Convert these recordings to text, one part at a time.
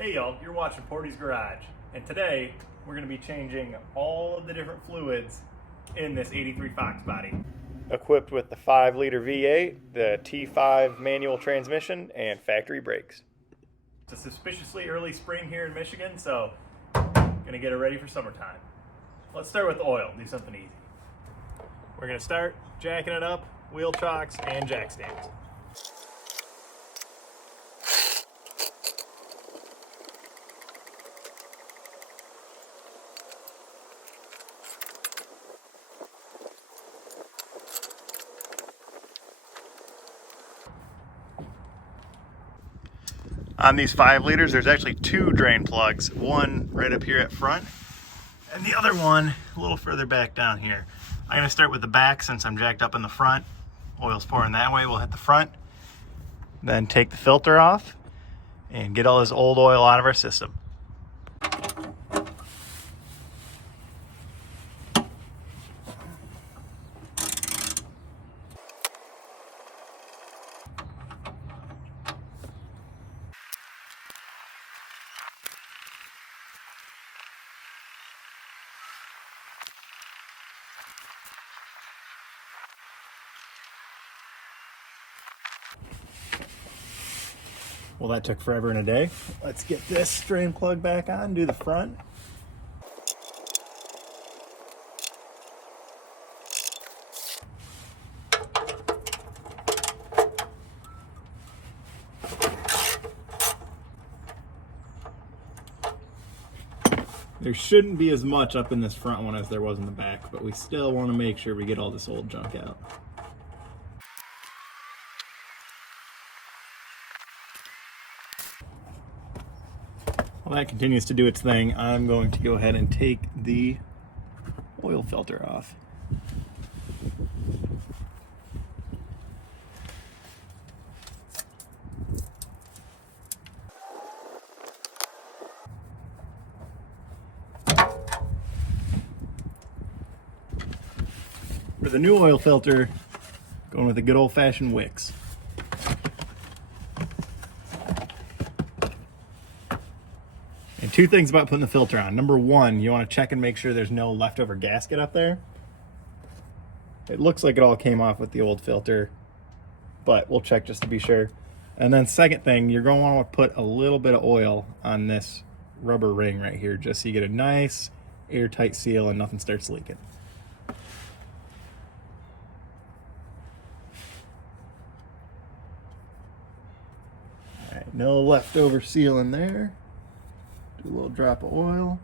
Hey y'all, you're watching Portie's Garage, and today we're going to be changing all of the different fluids in this 83 Foxbody. Equipped with the 5-liter V8, the T5 manual transmission, and factory brakes. It's a suspiciously early spring here in Michigan, so going to get it ready for summertime. Let's start with oil, do something easy. We're going to start jacking it up, wheel chocks, and jack stands. On these 5 liters, there's actually 2 drain plugs, one right up here at front, and the other one a little further back down here. I'm gonna start with the back since I'm jacked up in the front. Oil's pouring that way, we'll hit the front, then take the filter off and get all this old oil out of our system. Well, that took forever and a day. Let's get this drain plug back on, do the front. There shouldn't be as much up in this front one as there was in the back, but we still want to make sure we get all this old junk out. While that continues to do its thing, I'm going to go ahead and take the oil filter off. For the new oil filter, going with a good old-fashioned wicks. And 2 things about putting the filter on. Number 1, you want to check and make sure there's no leftover gasket up there. It looks like it all came off with the old filter, but we'll check just to be sure. And then second thing, you're going to want to put a little bit of oil on this rubber ring right here, just so you get a nice airtight seal and nothing starts leaking. All right, no leftover seal in there. Do a little drop of oil.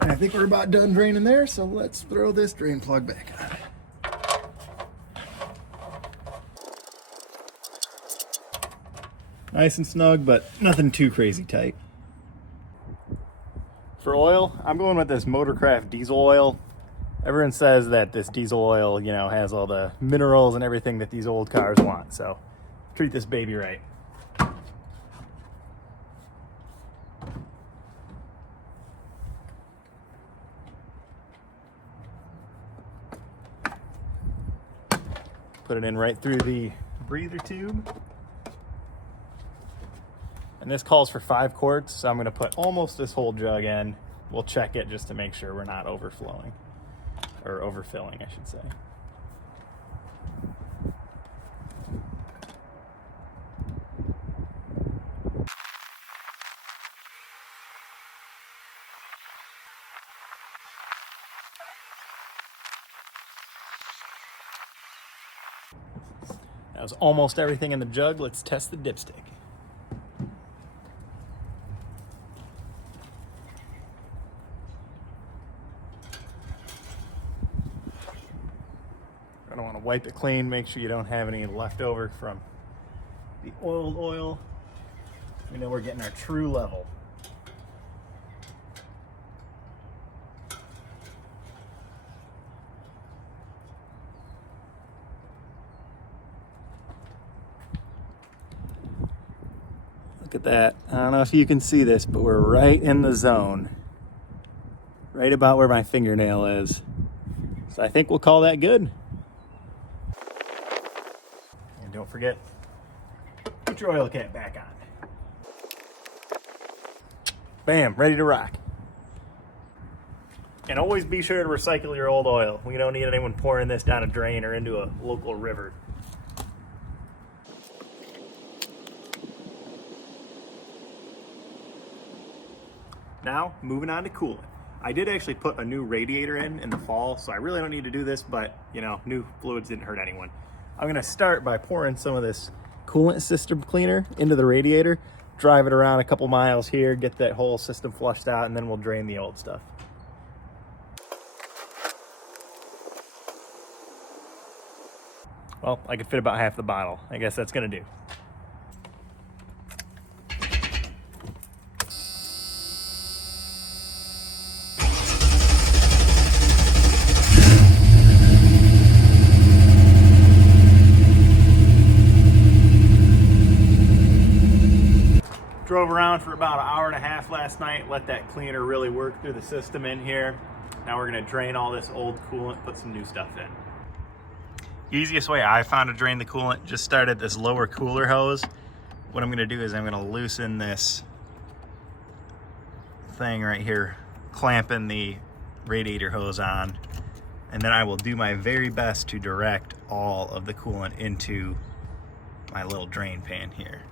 I think we're about done draining there, so let's throw this drain plug back on. Nice and snug, but nothing too crazy tight. For oil, I'm going with this Motorcraft diesel oil. Everyone says that this diesel oil, you know, has all the minerals and everything that these old cars want, so treat this baby right. Put it in right through the breather tube. And this calls for 5 quarts, so I'm going to put almost this whole jug in. We'll check it just to make sure we're not overflowing, or overfilling, I should say. That was almost everything in the jug. Let's test the dipstick. I don't want to wipe it clean, make sure you don't have any leftover from the oiled oil. We know we're getting our true level. Look at that. I don't know if you can see this, but we're right in the zone. Right about where my fingernail is. So I think we'll call that good. And don't forget, put your oil cap back on. Bam, ready to rock. And always be sure to recycle your old oil. We don't need anyone pouring this down a drain or into a local river. Now, moving on to coolant. I did actually put a new radiator in the fall, so I really don't need to do this, but you know, new fluids didn't hurt anyone. I'm gonna start by pouring some of this coolant system cleaner into the radiator, drive it around a couple miles here, get that whole system flushed out, and then we'll drain the old stuff. Well, I could fit about half the bottle. I guess that's gonna do. Drove around for about an hour and a half last night, let that cleaner really work through the system in here. Now we're gonna drain all this old coolant, put some new stuff in. Easiest way I found to drain the coolant, just start at this lower cooler hose. What I'm gonna do is I'm gonna loosen this thing right here, clamping the radiator hose on, and then I will do my very best to direct all of the coolant into my little drain pan here.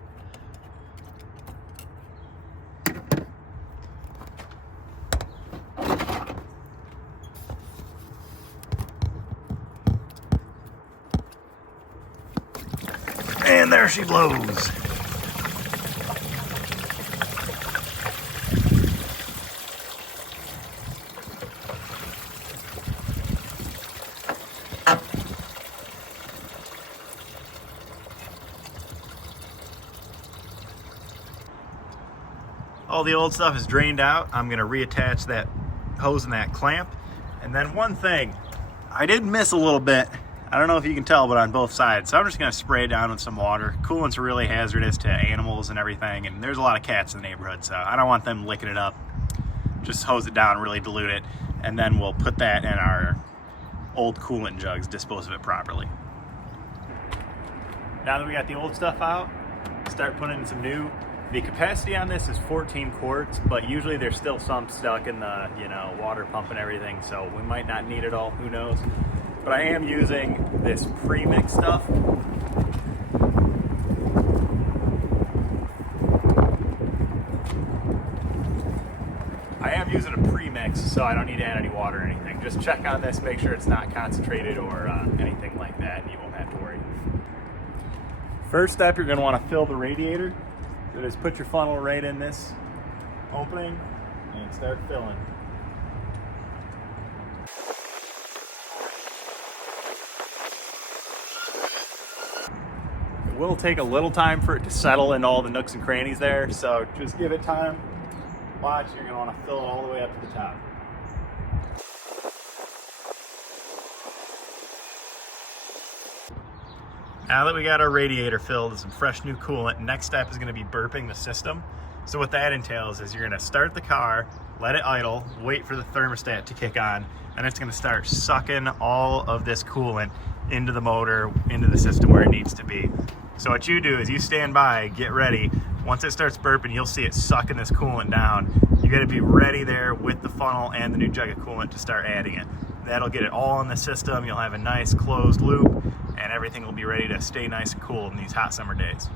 And there she blows. All the old stuff is drained out. I'm gonna reattach that hose and that clamp. And then one thing, I did miss a little bit. I don't know if you can tell, but on both sides. So I'm just gonna spray it down with some water. Coolant's really hazardous to animals and everything, and there's a lot of cats in the neighborhood, so I don't want them licking it up. Just hose it down, really dilute it, and then we'll put that in our old coolant jugs, dispose of it properly. Now that we got the old stuff out, start putting in some new. The capacity on this is 14 quarts, but usually there's still some stuck in the, water pump and everything, so we might not need it all, who knows. But I am using this pre-mix stuff. I am using a pre-mix, so I don't need to add any water or anything. Just check on this, make sure it's not concentrated or anything like that, and you won't have to worry. First step, you're gonna wanna fill the radiator. So just put your funnel right in this opening and start filling. It will take a little time for it to settle in all the nooks and crannies there, so just give it time. Watch, you're gonna wanna fill it all the way up to the top. Now that we got our radiator filled with some fresh new coolant, next step is gonna be burping the system. So what that entails is you're gonna start the car, let it idle, wait for the thermostat to kick on, and it's gonna start sucking all of this coolant into the motor, into the system where it needs to be. So what you do is you stand by, get ready. Once it starts burping, you'll see it sucking this coolant down. You gotta be ready there with the funnel and the new jug of coolant to start adding it. That'll get it all in the system. You'll have a nice closed loop, and everything will be ready to stay nice and cool in these hot summer days.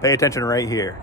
Pay attention right here.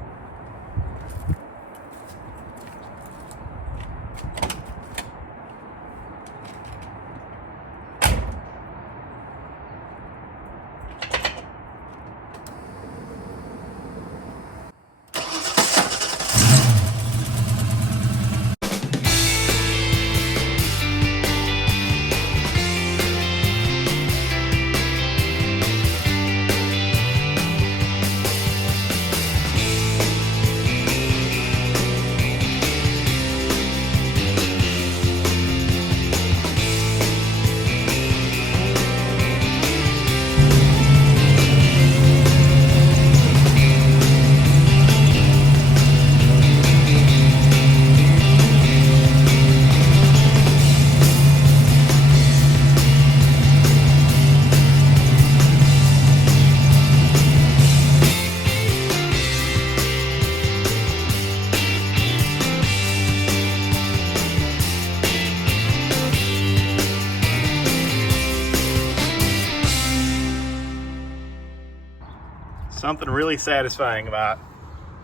something really satisfying about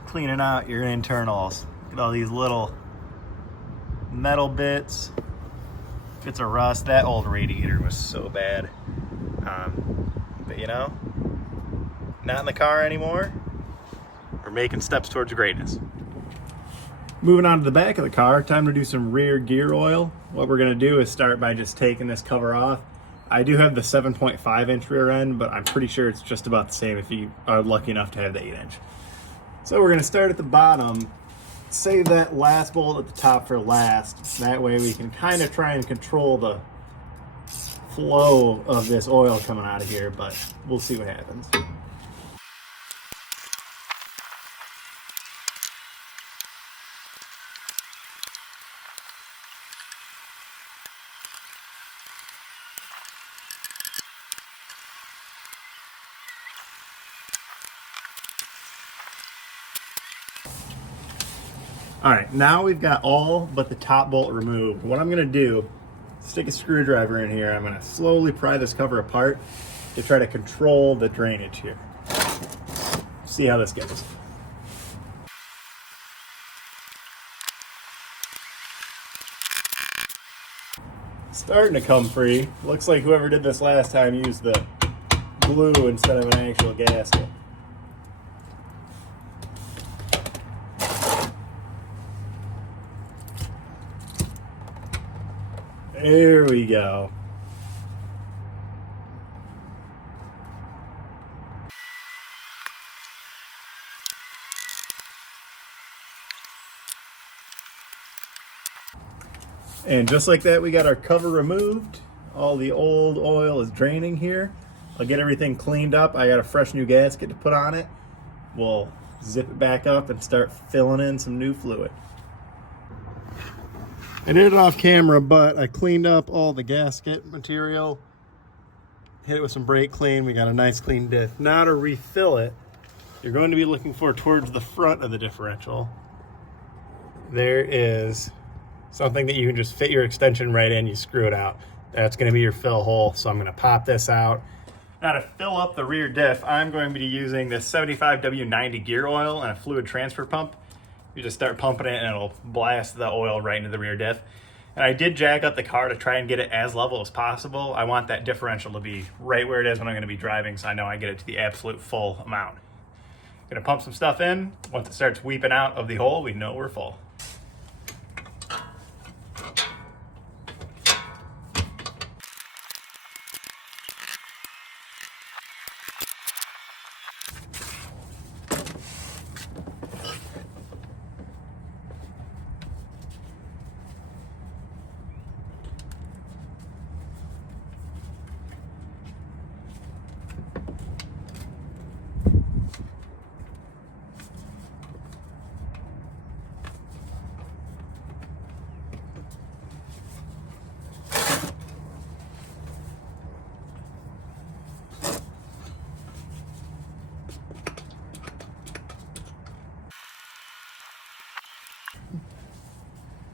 cleaning out your internals. Look at all these little metal bits, bits of rust. That old radiator was so bad. But you know, not in the car anymore. We're making steps towards greatness. Moving on to the back of the car, time to do some rear gear oil. What we're gonna do is start by just taking this cover off. I do have the 7.5 inch rear end, but I'm pretty sure it's just about the same if you are lucky enough to have the 8 inch. So we're gonna start at the bottom, save that last bolt at the top for last. That way we can kind of try and control the flow of this oil coming out of here, but we'll see what happens. All right, now we've got all but the top bolt removed. What I'm gonna do, stick a screwdriver in here. I'm gonna slowly pry this cover apart to try to control the drainage here. See how this goes. Starting to come free. Looks like whoever did this last time used the glue instead of an actual gasket. There we go. And just like that, we got our cover removed. All the old oil is draining here. I'll get everything cleaned up. I got a fresh new gasket to put on it. We'll zip it back up and start filling in some new fluid. I did it off camera, but I cleaned up all the gasket material, hit it with some brake clean. We got a nice clean diff. Now to refill it, you're going to be looking for towards the front of the differential. There is something that you can just fit your extension right in, you screw it out. That's going to be your fill hole, so I'm going to pop this out. Now to fill up the rear diff, I'm going to be using this 75W90 gear oil and a fluid transfer pump. You just start pumping it and it'll blast the oil right into the rear diff. And I did jack up the car to try and get it as level as possible. I want that differential to be right where it is when I'm going to be driving, so I know I get it to the absolute full amount. Gonna pump some stuff in. Once it starts weeping out of the hole, we know we're full.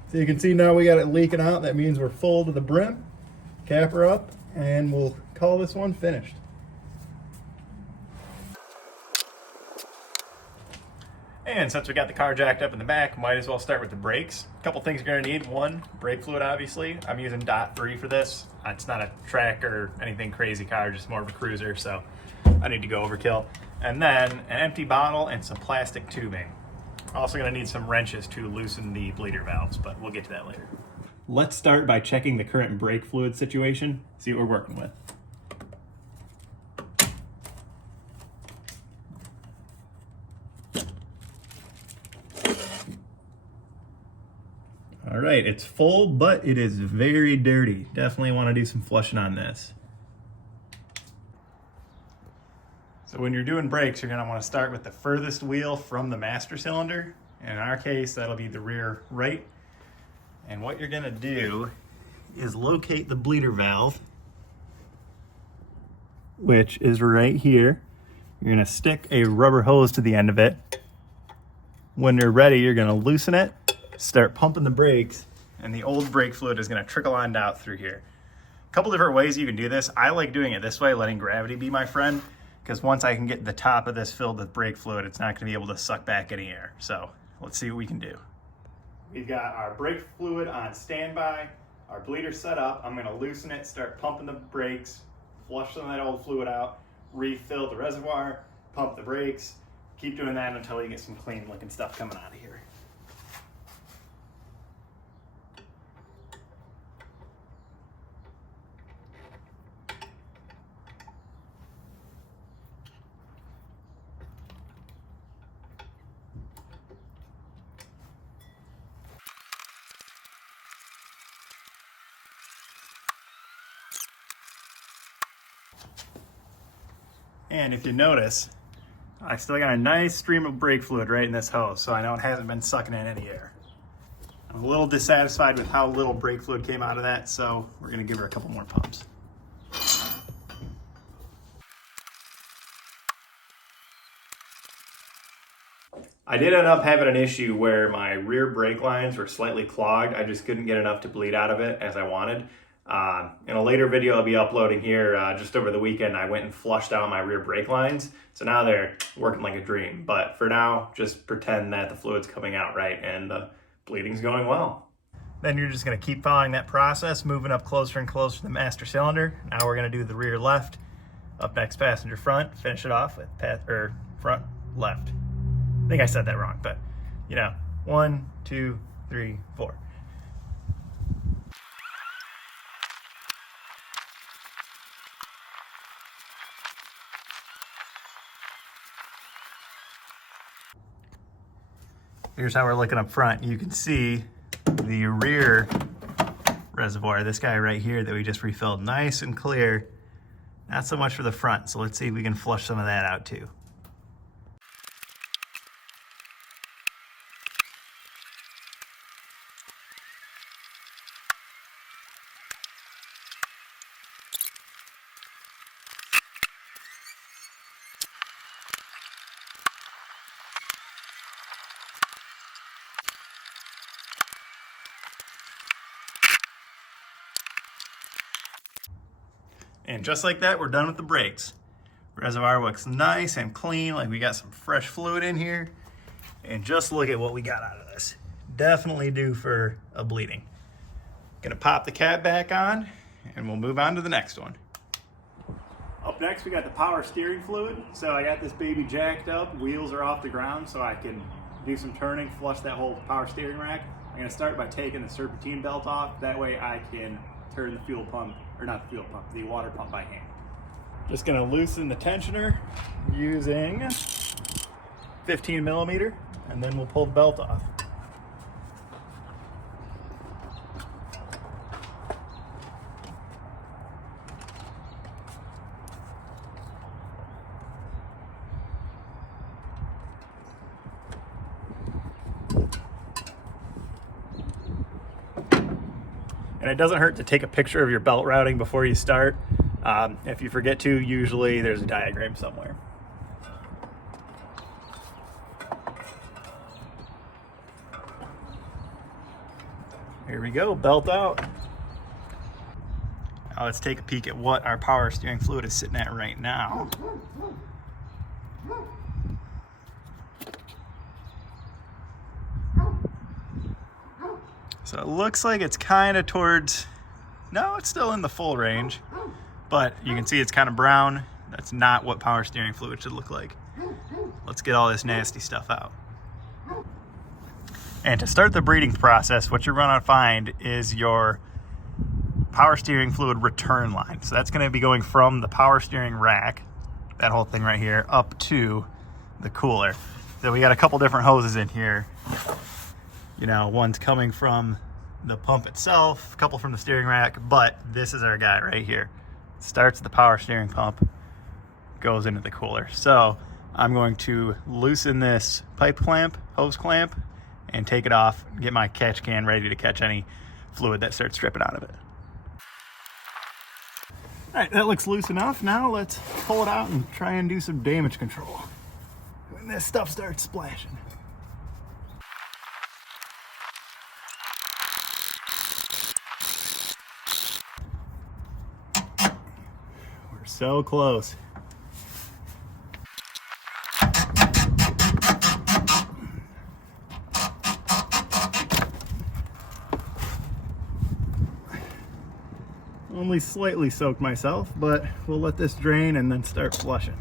So you can see now we got it leaking out. That means we're full to the brim. Cap her up and we'll call this one finished. And since we got the car jacked up in the back, might as well start with the brakes. A couple things you're gonna need. One, brake fluid, obviously. I'm using .3 for this. It's not a track or anything crazy car, just more of a cruiser, so I need to go overkill. And then an empty bottle and some plastic tubing. Also gonna need some wrenches to loosen the bleeder valves, but we'll get to that later. Let's start by checking the current brake fluid situation, see what we're working with. All right, it's full, but it is very dirty. Definitely want to do some flushing on this. So when you're doing brakes, you're going to want to start with the furthest wheel from the master cylinder. And in our case, that'll be the rear right. And what you're going to do is locate the bleeder valve, which is right here. You're going to stick a rubber hose to the end of it. When you're ready, you're going to loosen it, start pumping the brakes, and the old brake fluid is going to trickle on out through here. A couple different ways you can do this. I like doing it this way, letting gravity be my friend, because once I can get the top of this filled with brake fluid, it's not going to be able to suck back any air. So let's see what we can do. We've got our brake fluid on standby, our bleeder set up. I'm going to loosen it, start pumping the brakes, flush some of that old fluid out, refill the reservoir, pump the brakes. Keep doing that until you get some clean looking stuff coming out of here. And if you notice, I still got a nice stream of brake fluid right in this hose, so I know it hasn't been sucking in any air. I'm a little dissatisfied with how little brake fluid came out of that, so we're gonna give her a couple more pumps. I did end up having an issue where my rear brake lines were slightly clogged. I just couldn't get enough to bleed out of it as I wanted. In a later video I'll be uploading here, just over the weekend, I went and flushed out my rear brake lines. So now they're working like a dream. But for now, just pretend that the fluid's coming out right and the bleeding's going well. Then you're just gonna keep following that process, moving up closer and closer to the master cylinder. Now we're gonna do the rear left, up next passenger front, finish it off with front left. I think I said that wrong, but you know, 1, 2, 3, 4. Here's how we're looking up front. You can see the rear reservoir, this guy right here that we just refilled, nice and clear. Not so much for the front, so let's see if we can flush some of that out too. And just like that, we're done with the brakes. Reservoir looks nice and clean, like we got some fresh fluid in here. And just look at what we got out of this. Definitely due for a bleeding. Gonna pop the cab back on and we'll move on to the next one. Up next, we got the power steering fluid. So I got this baby jacked up, wheels are off the ground so I can do some turning, flush that whole power steering rack. I'm gonna start by taking the serpentine belt off. That way I can turn the fuel pump, or not the fuel pump, the water pump by hand. Just gonna loosen the tensioner using 15 millimeter, and then we'll pull the belt off. And it doesn't hurt to take a picture of your belt routing before you start. If you forget to, usually there's a diagram somewhere. Here we go, belt out. Now let's take a peek at what our power steering fluid is sitting at right now. So it looks like it's kind of towards, no, it's still in the full range, but you can see it's kind of brown. That's not what power steering fluid should look like. Let's get all this nasty stuff out. And to start the breeding process, what you're gonna find is your power steering fluid return line. So that's gonna be going from the power steering rack, that whole thing right here, up to the cooler. So we got a couple different hoses in here. You know, one's coming from the pump itself, a couple from the steering rack, but this is our guy right here. Starts the power steering pump, goes into the cooler. So I'm going to loosen this pipe clamp, hose clamp, and take it off, get my catch can ready to catch any fluid that starts dripping out of it. All right, that looks loose enough. Now let's pull it out and try and do some damage control when this stuff starts splashing. So close. Only slightly soaked myself, but we'll let this drain and then start flushing.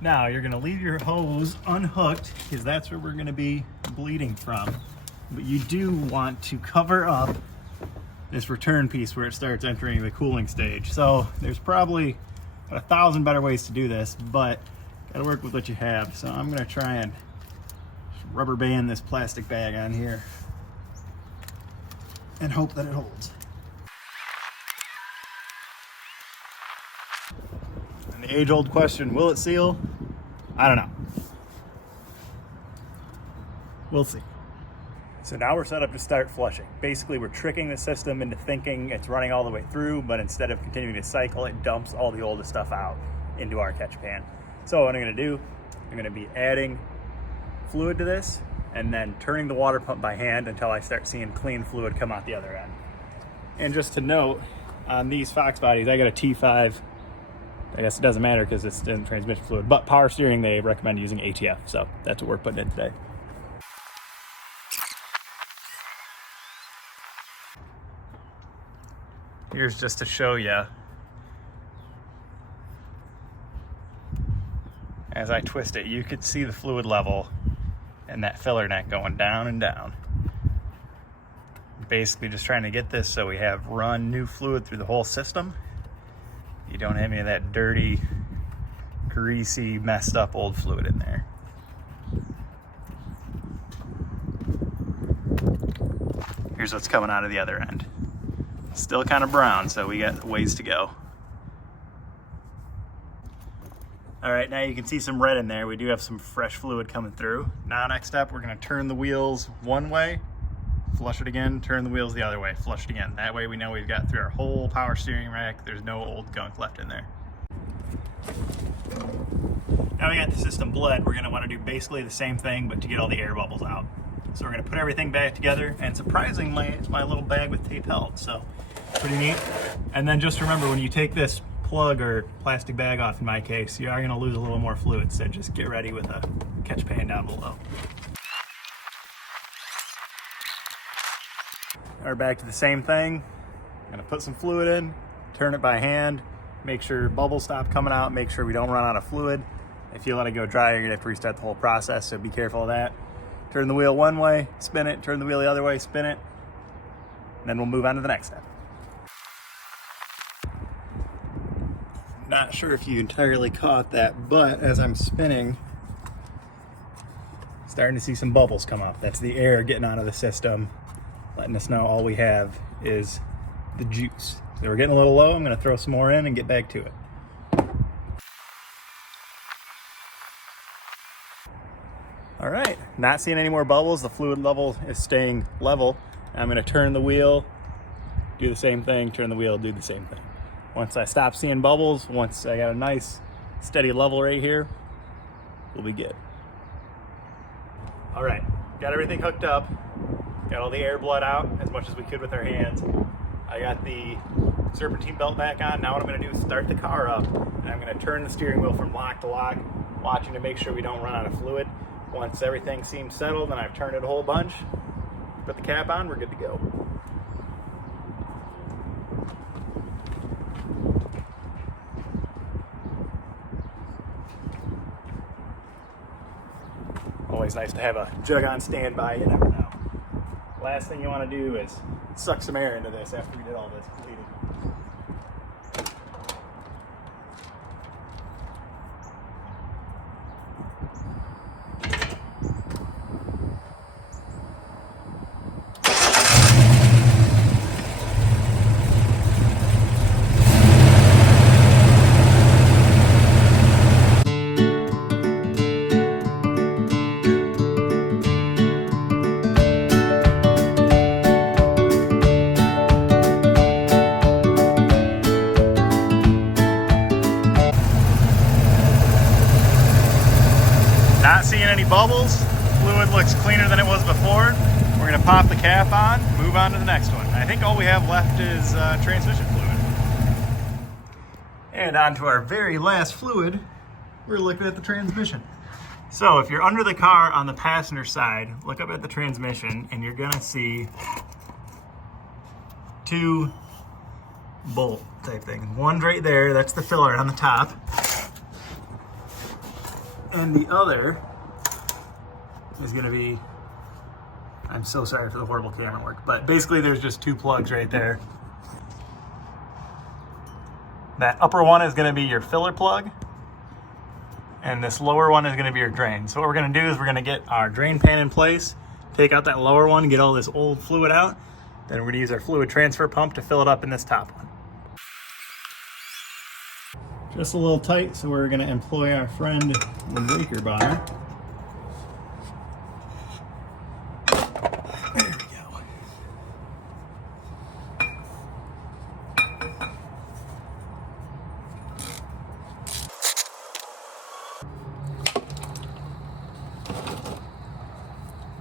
Now you're gonna leave your hose unhooked because that's where we're gonna be bleeding from. But you do want to cover up this return piece where it starts entering the cooling stage. So there's probably 1,000 better ways to do this, but gotta work with what you have. So I'm gonna try and rubber band this plastic bag on here and hope that it holds. And the age-old question, will it seal? I don't know. We'll see. So now we're set up to start flushing. Basically, we're tricking the system into thinking it's running all the way through, but instead of continuing to cycle, it dumps all the oldest stuff out into our catch pan. So what I'm gonna do, I'm gonna be adding fluid to this and then turning the water pump by hand until I start seeing clean fluid come out the other end. And just to note, on these Foxbodies, I got a T5. I guess it doesn't matter because it's in transmission fluid, but power steering, they recommend using ATF. So that's what we're putting in today. Here's just to show you, as I twist it, you could see the fluid level and that filler neck going down and down. Basically just trying to get this so we have run new fluid through the whole system. You don't have any of that dirty, greasy, messed up old fluid in there. Here's what's coming out of the other end. Still kind of brown, so we got ways to go. All right, now you can see some red in there. We do have some fresh fluid coming through. Now next up, we're gonna turn the wheels one way, flush it again, turn the wheels the other way, flush it again. That way we know we've got through our whole power steering rack. There's no old gunk left in there. Now we got the system bled, we're gonna wanna do basically the same thing, but to get all the air bubbles out. So we're gonna put everything back together, and surprisingly, it's my little bag with tape held, so pretty neat. And then just remember, when you take this plug or plastic bag off, in my case, you are gonna lose a little more fluid, so just get ready with a catch pan down below. All right, back to the same thing. I'm gonna put some fluid in, turn it by hand, make sure bubbles stop coming out, make sure we don't run out of fluid. If you let it go dry, you're gonna have to restart the whole process, so be careful of that. Turn the wheel one way, spin it, turn the wheel the other way, spin it, and then we'll move on to the next step. Not sure if you entirely caught that, but as I'm spinning, starting to see some bubbles come up. That's the air getting out of the system, letting us know all we have is the juice. So we're getting a little low. I'm gonna throw some more in and get back to it. All right, not seeing any more bubbles. The fluid level is staying level. I'm gonna turn the wheel, do the same thing, turn the wheel, do the same thing. Once I stop seeing bubbles, once I got a nice steady level right here, we'll be good. All right, got everything hooked up. Got all the air bled out as much as we could with our hands. I got the serpentine belt back on. Now what I'm gonna do is start the car up, and I'm gonna turn the steering wheel from lock to lock, watching to make sure we don't run out of fluid. Once everything seems settled and I've turned it a whole bunch, put the cap on, we're good to go. Always nice to have a jug on standby, you never know. Last thing you want to do is suck some air into this after we did all this cleaning. Not seeing any bubbles. Fluid looks cleaner than it was before. We're gonna pop the cap on, move on to the next one. I think all we have left is transmission fluid. And on to our very last fluid, we're looking at the transmission. So if you're under the car on the passenger side, look up at the transmission and you're gonna see two bolt type thing. One's right there, that's the filler on the top. And the other is gonna be, I'm so sorry for the horrible camera work, but basically there's just two plugs right there. That upper one is gonna be your filler plug, and this lower one is gonna be your drain. So what we're gonna do is we're gonna get our drain pan in place, take out that lower one, get all this old fluid out, then we're gonna use our fluid transfer pump to fill it up in this top one. Just a little tight, so we're gonna employ our friend, the breaker bar. There we go.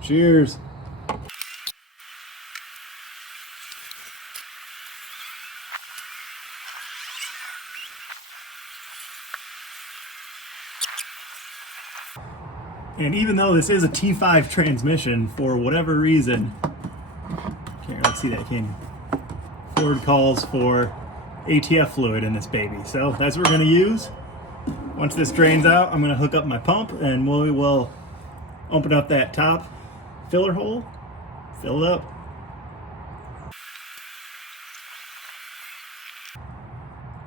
Cheers. And even though this is a T5 transmission, for whatever reason, can't really see that, can you? Ford calls for ATF fluid in this baby. So that's what we're gonna use. Once this drains out, I'm gonna hook up my pump and we will open up that top filler hole, fill it up.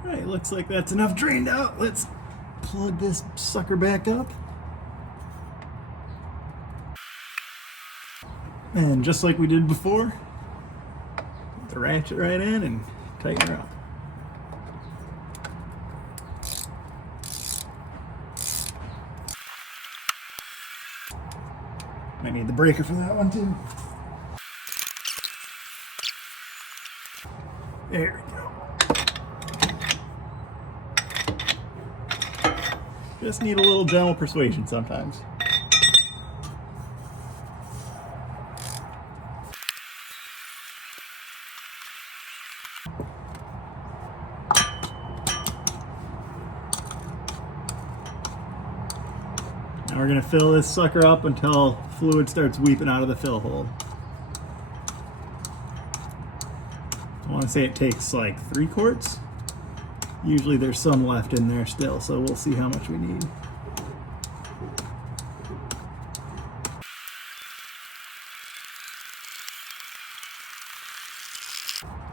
All right, looks like that's enough drained out. Let's plug this sucker back up. And just like we did before, put the ratchet right in and tighten her up. Might need the breaker for that one too. There we go. Just need a little gentle persuasion sometimes. Now we're going to fill this sucker up until fluid starts weeping out of the fill hole. I want to say it takes like 3 quarts. Usually there's some left in there still, so we'll see how much we need.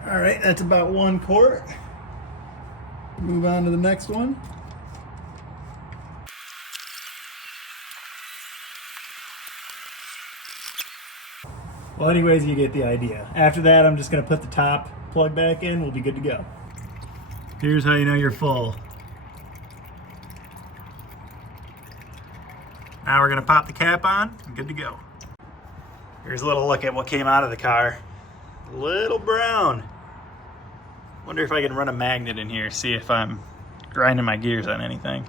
All right, that's about 1 quart. Move on to the next one. Well, anyways, you get the idea. After that, I'm just gonna put the top plug back in. We'll be good to go. Here's how you know you're full. Now we're gonna pop the cap on and good to go. Here's a little look at what came out of the car. A little brown. Wonder if I can run a magnet in here, see if I'm grinding my gears on anything.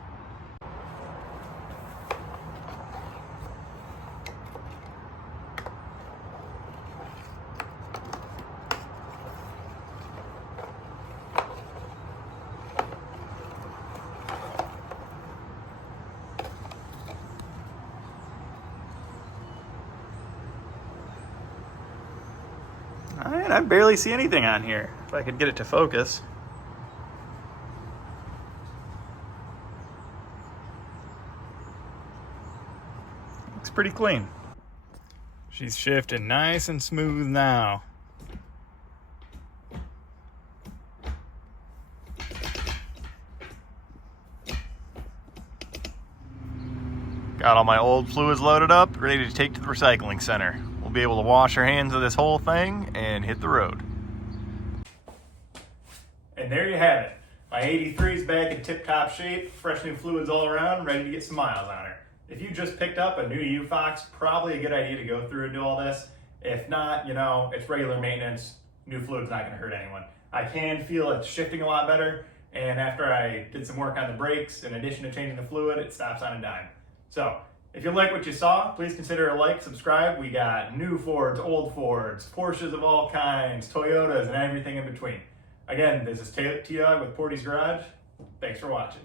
All right, I barely see anything on here. If I could get it to focus. Looks pretty clean. She's shifting nice and smooth now. Got all my old fluids loaded up, ready to take to the recycling center. We'll be able to wash our hands of this whole thing and hit the road. And there you have it. My 83's back in tip-top shape, fresh new fluids all around, ready to get some miles on her. If you just picked up a new U-Fox, probably a good idea to go through and do all this. If not, you know, it's regular maintenance. New fluid's not gonna hurt anyone. I can feel it's shifting a lot better, and after I did some work on the brakes, in addition to changing the fluid, it stops on a dime. So, if you like what you saw, please consider a like, subscribe. We got new Fords, old Fords, Porsches of all kinds, Toyotas, and everything in between. Again, this is T-Dog with Portie's Garage. Thanks for watching.